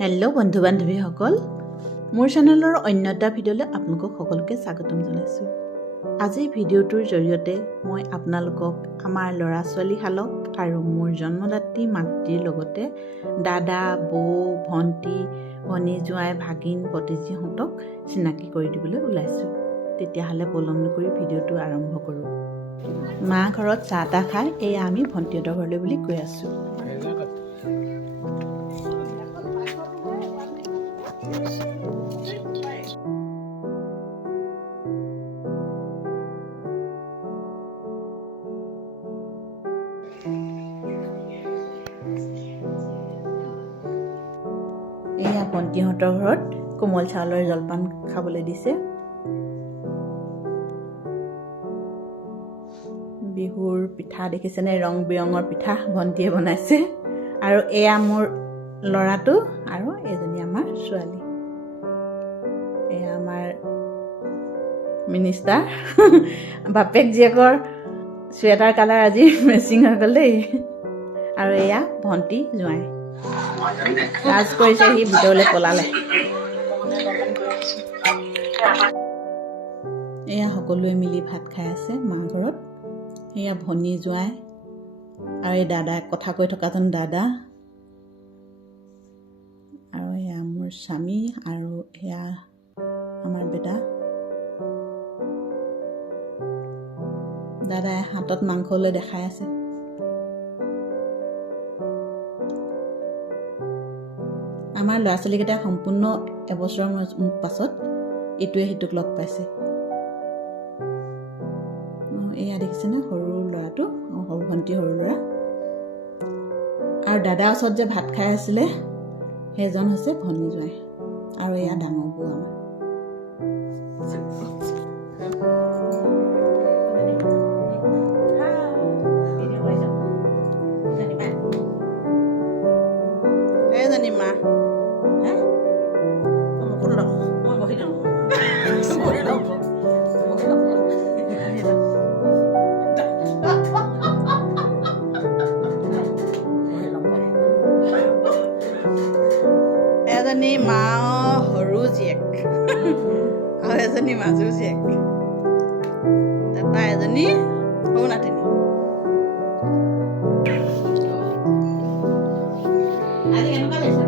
Hello' বন্ধু বান্ধৱীসকল, মোৰ চেনেলৰ অন্য এটা ভিডিঅ'লৈ আপোনালোকক সকলোকে স্বাগতম জনাইছোঁ। আজিৰ ভিডিঅ'টোৰ জৰিয়তে মই আপোনালোকক আমাৰ ল'ৰা ছোৱালীহালক আৰু মোৰ জন্মদাত্ৰী মাতৃৰ লগতে দাদা, বৌ, ভণ্টি, ভনী জোঁৱাই, ভাগিন, ভতিজীহঁতক চিনাকি কৰি দিবলৈ ওলাইছোঁ। তেতিয়াহ'লে পলম নকৰি ভিডিঅ'টো আৰম্ভ কৰোঁ। মা ঘৰত চাহ তাহ খাই এয়া আমি ভণ্টিহঁতৰ ঘৰলৈ বুলি গৈ আছোঁ। এয়া ভণ্টিহঁতৰ ঘৰত কোমল চাউলৰ জলপান খাবলৈ দিছে। বিহুৰ পিঠা দেখিছেনে, ৰং বিৰঙৰ পিঠা ভণ্টিয়ে বনাইছে। আৰু এয়া মোৰ ল'ৰাটো আৰু এজনী আমাৰ ছোৱালী। এয়া আমাৰ মিনিষ্টাৰ বাপেক জীয়েকৰ চুৱেটাৰ কালাৰ আজি মেচিং হৈ গ'ল দেই। আৰু এয়া ভণ্টি জোঁৱাই লাজ কৰিছে, সি ভিতৰলৈ পলালে। এয়া সকলোৱে মিলি ভাত খাই আছে মা ঘৰত। এয়া ভনী জোঁৱাই আৰু এই দাদা, কথা কৈ থকাজন দাদা, আৰু এয়া মোৰ স্বামী, আৰু এয়া আমাৰ বেটা। দাদাই হাতত মাংস লৈ দেখাই আছে। আমাৰ ল'ৰা ছোৱালীকেইটা সম্পূৰ্ণ এবছৰৰ পাছত ইটোৱে সিটোক লগ পাইছে। এয়া দেখিছেনে সৰু ল'ৰাটো, সৰু ভণ্টি সৰু ল'ৰা। আৰু দাদাৰ ওচৰত যে ভাত খাই আছিলে সেইজন হৈছে ভনী জোঁৱাই, আৰু এয়া ডাঙৰ বৌ আমাৰ। এইজনী মা এজনী মা সৰু জীয়েক আৰু এজনী মাজু জীয়েক, তাৰপৰা এজনী সৰু নাতিনী। আজি কেনেকুৱা লাগিছে?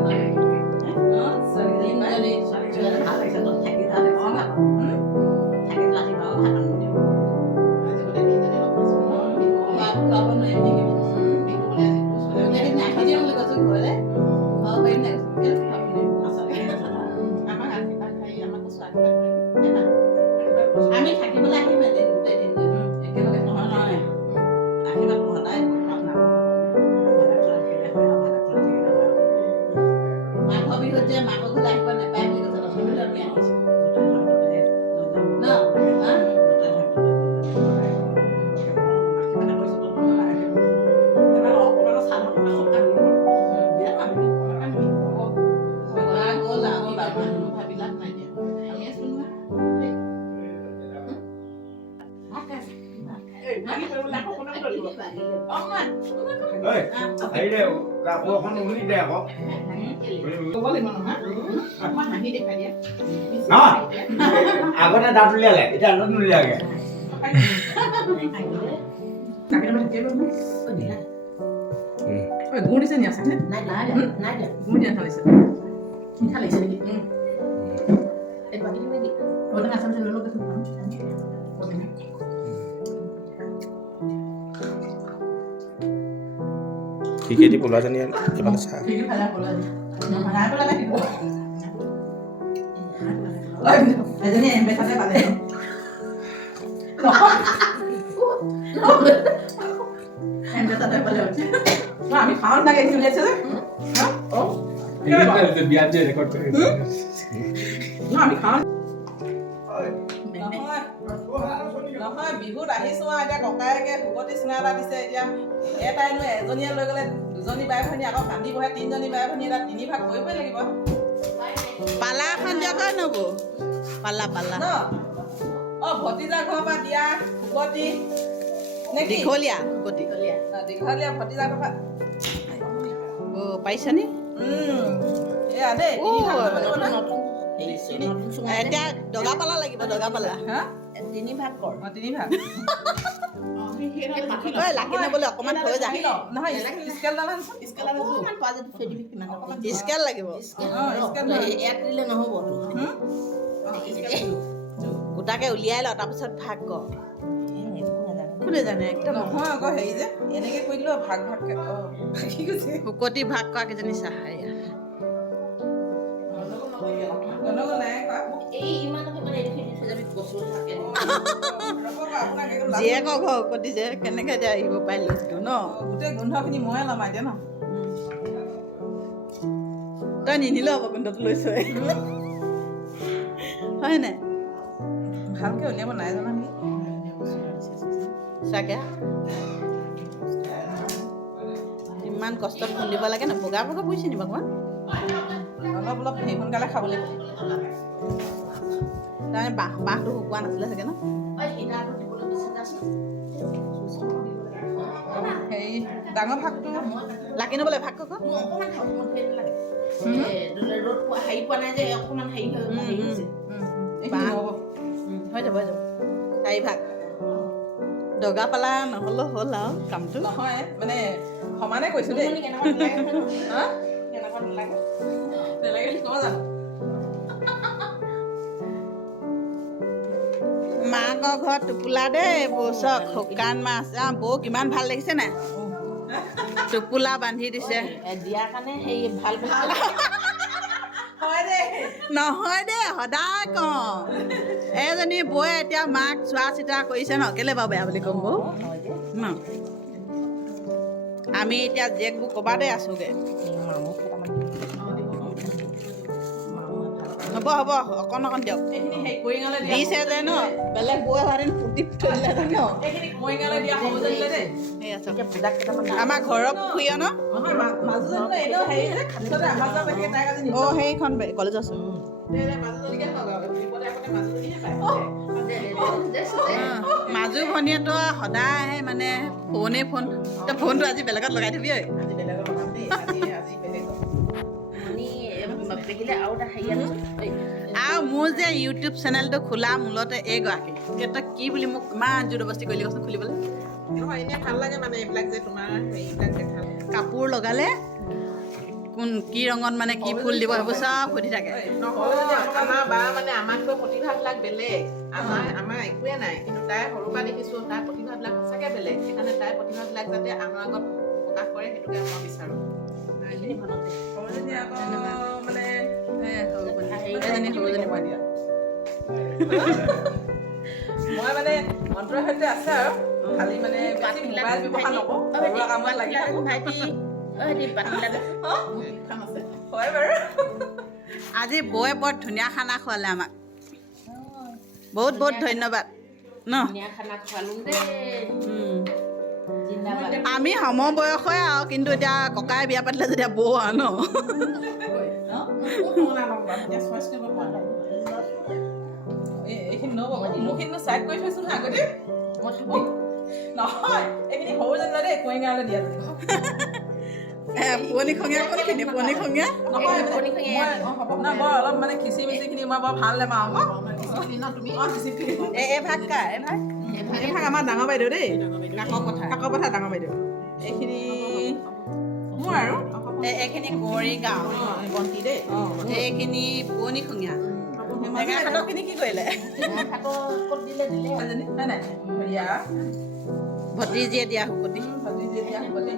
আমি থাকিবলৈ আহিম এদিন, গোটেই দিন একেলগে নহয় আহিবাতো সদায় মাঘৰ বিহুত যে মাঘৰ ঘৰলৈ আহিব নাপায় বুলি কৈছে, তথাপিতো আমি আহিছোঁ ন। আগতে দাঁত উলিয়ালে, এতিয়া দাঁত নুলিয়াগে। গুড় দিছে নি আছে নে? নাই গুড় দিয়া খাইছে। মিঠা লাগিছে নেকি? এই বাকি তুমি দি ওটা আছে মানে লোক আছে। ঠিক আছে, পোলা জানি এফালে চা। ঠিক আছে, পোলা জানি। ভাড়া পোলা লাগি। এজনী এমবেছাতে পালে। এমবেছাতে পালে হচ্ছে। না আমি খাওয়ার না গেছি বলেছে না? ও এটা বিয়ার যে রেকর্ড করে। না আমি খাওয়ার নহয় বিহুত আহিছো আৰু এতিয়া ককায়েকে ভগৱতী চিঙা এটা দিছে। এতিয়া এটাইনো এজনীয়ে লৈ গ'লে দুজনী বাই ভনী আকৌ কান্দি বহে, তিনিজনী বাই ভনী এটা তিনি ভাগ কৰিবই লাগিব। পালা এখন দিয়ক নবৌ, পালা ন অ ভতিজা ঘৰৰ পৰা দিয়া ভগৱতী নে কি? দীঘলীয়া দীঘলীয়া ভতিজা ঘৰৰ পৰা পাৰিছানে? এয়া দেই তিনি ভাগ কৰিব লাগিব নহয়। এতিয়া দগা পালা লাগিব দগা পালা হা তিনি ভাগ কৰ অঁ তিনি ভাগ ঐ লাকি নবলৈ অকণমান থৈ যা নহয় স্কেলডাল আনচোন অকণমান পোৱা যদি থৈ দিবি কিমান টকা স্কেল লাগিব অঁ স্কেল ইয়াত দিলে নহ'ব গোটাকে উলিয়াই ল তাৰপিছত ভাগ কৰ কোনে জানে একদম নহয় আকৌ হেৰি যে এনেকৈ কৰি দিলেও ভাগ ভাগকৈ অঁ ভাগি গৈছে শুকতি ভাগ কৰা কেইজনী চাহাৰীয়া গণগণ নাই কোৱা এই ইমানকে মানে এইখিনি থৈ যাবি কচু থাকে আপোনাক একো লাভ জীয়েকৰ ঘৰ শুকতি যে কেনেকৈ এতিয়া আহিব পাই লোকটো ন গোটেই গোন্ধখিনি ময়ে ল'ম এতিয়া ন তই নিনিলেও হ'ব গোন্ধটো লৈছোঁ হয় নাই ভালকৈ উলিয়াব নাই জানা নেকি চাগে ইমান কষ্টত খুন্দিব লাগে ন বগা বগা বুজিছে নি অকণমান অলপ অলপ সেই সোনকালে খাব লাগিব তাৰমানে বাঁহটো শুকোৱা নাছিলে চাগে ন সীতাটো দিবলৈ দিছে যাচোন হেৰি ডাঙৰ ভাগটো লাকি নবলৈ ভাগ কক মোৰ অকণমান খাব মন কৰি নালাগে ৰ'দ হেৰি পোৱা নাই যে অকণমান হেৰি হৈছে এইখিনি নহ'ব হৈ যাব চাৰি ভাগ দগা পালা নহ'লেও হ'ল আৰু কামটো নহয় মানে সমানে কৈছোঁ দেই কেনেকুৱা নালাগে হা কেনেকুৱা নালাগে নেলাগে বুলি কওঁ জানো মাকৰ ঘৰত টোপোলা দেই বৌচক শুকান মাছ বৌ কিমান ভাল দেখিছে নাই টোপোলা বান্ধি দিছে দিয়াৰ কাৰণে হেৰি ভাল ভাল হয় দেই নহয় দেই সদায় কওঁ এজনী বৌয়ে এতিয়া মাক চোৱা চিতা কৰিছে ন কেলে বাৰু বেয়া বুলি ক'ম বৌ ন আমি এতিয়া জীয়েকবোৰ ক'বাতে আছোগৈ হ'ব হ'ব অকণ অকণ দিয়ক এইখিনি হেৰি কৰিঙালে দিয়া দিছে যে ন বেলেগ বৌ হোৱাহেঁতেন পুতি থৈ দিলে ন এইখিনি কৰিঙালে দিয়া হ'ব যেনিলে দেই সেই আছে এতিয়া পূজাক কেইটামান আমাৰ ঘৰৰ পুখুৰী ন নহয় মাজুজনীটো এনেও হেৰি যে খাদ্যতে অহা যোৱা কৰি থাকে তাইক আজি নিব অঁ সেইখন কলেজ আছে মাজুজনীকে হওক আৰু বিপদে আপদে মাজুজনীহে পায় মাজু ভনীয়েতো সদায় মানে ফোনেই ফোন তই ফোনটো আজি বেলেগত লগাই থবি ঐ আজি বেলেগৰ লগাম দেই আজি বেলেগৰ পেহিলে আৰু এটা হেৰি আনিছোঁ আৰু মোৰ যে ইউটিউব চেনেলটো খোলা মূলতে এইগৰাকী তই কি বুলি মোক ইমান জোৰদবস্তি কৰিলি কচোন খুলিবলৈ নহয় এনেই ভাল লাগে মানে এইবিলাক যে তোমাৰ হেৰিবিলাক দেখা কাপোৰ লগালে কোন কি ৰঙত মানে কি ফুল দিব সেইবোৰ চব সুধি থাকে আমাৰ বা মানে আমাতকৈ প্ৰতিভাবিলাক বেলেগ আমাৰ একোৱে নাই কিন্তু তাই সৰুৰ পৰা দেখিছোঁ তাইৰ প্ৰতিভাবিলাক সঁচাকৈ বেলেগ সেইকাৰণে তাইৰ প্ৰতিভাবিলাক যাতে আমাৰ আগত প্ৰকাশ কৰে সেইটোকে মই বিচাৰোঁ সৰুজনী আকৌ মানে এজনী সৰুজনী মই দিয়া মই মানে অন্তৰৰ সৈতে আছে আৰু খালি মানে বেছি মোবাইল ব্যৱহাৰ নকৰোঁ ঘৰুৱা কামত লাগি থাকোঁ ভাইটি পাতিবিলাক হয় বাৰু আজি বৌয়ে বৰ ধুনীয়া খানা খোৱালে আমাক বহুত বহুত ধন্যবাদ ন ধুনীয়া খানা খোৱালোঁ দেই জিন্দাবাদ আমি সমবয়সই আৰু কিন্তু এতিয়া ককাই বিয়া পাতিলে যেতিয়া বৌ আৰু ন এইখিনি নহ'ব মোৰখিনি চাইড কৰি থৈছোঁ নহয় আগতে নহয় এইখিনি সৰুজনী দেই কুঁৱৰীঙালৈ দিয়া পুৰণি খঙীয়া কোনখিনি পুৰণি খঙীয়া নহয় পুৰণি খঙীয়া। মই বৰ অলপ মানে খিচি মিচিখিনি মই বৰ ভাল নাপাওঁ আকৌ তুমি এই ভাগ কাৰ এই ভাগ এইভাগ আমাৰ ডাঙৰ বাইদেউ দেই কাকৰ পথাৰ ডাঙৰ বাইদেউ এইখিনি মোৰ আৰু এইখিনি কুঁৱৰী গাঁও বন্তি দেই এইখিনি পুৰণি খঙীয়া টেঙাখাটৰখিনি কি কৰিলে ক'ত দিলে দিলে হয় নাই হেৰিয়া ভতিজীয়ে দিয়া শুকতি ভতিজী দিয়া হ'ব দেই